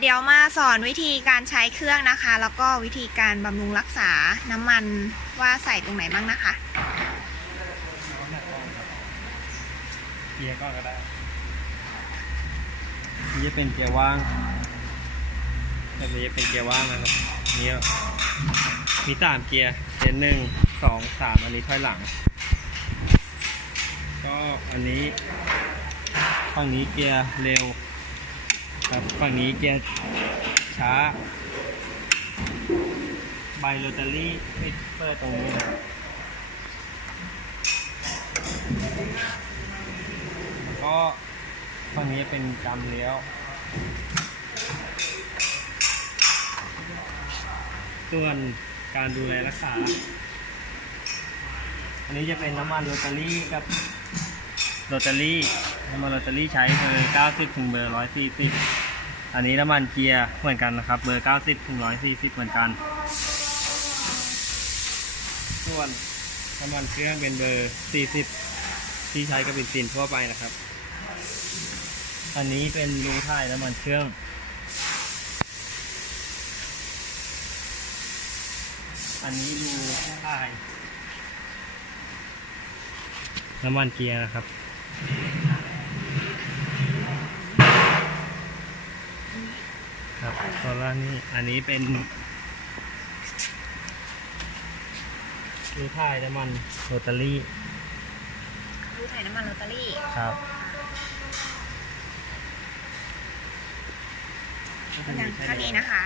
เดี๋ยวมาสอนวิธีการใช้เครื่องนะคะ แล้วก็วิธีการบำรุงรักษาน้ำมันว่าใส่ตรงไหนบ้างนะคะเกียร์ก็ได้นี่จะเป็นเกียร์ว่างแบบนี้เป็นเกียร์ว่างนะครับนี่มีสามเกียร์เกียร์หนึ่งสองสามอันนี้ถอยหลัง ก็อันนี้ฝั่งนี้เกียร์เร็ว ครับฝั่งนี้เกียร์ช้า ใบโรตารี่ปิดเปิดตรงนี้นะครับก็ฝั่งนี้เป็นกำเลี้ยว ส่วนการดูแลรักษา อันนี้จะเป็นน้ำมันโรตารี่กับ โรตารี่น้ำมันโรตารี่ใช้เบอร์ 90 ถึงเบอร์ 140 อันนี้น้ำมันเกียร์เหมือนกันนะครับ เบอร์ 90 ถึง 140 เหมือนกัน ส่วนน้ำมันเครื่องเป็นเบอร์ 40 ที่ใช้กับเบนซินทั่วไปนะครับ อันนี้เป็นรูถ่ายน้ำมันเครื่อง อันนี้รูถ่ายน้ำมันเกียร์นะครับ ครับตัวล่างนี่อันนี้เป็นรูถ่ายน้ำมันโรตารี่ดูถ่ายน้ำมันโรตารี่ครับอย่างเท่านี้นะคะ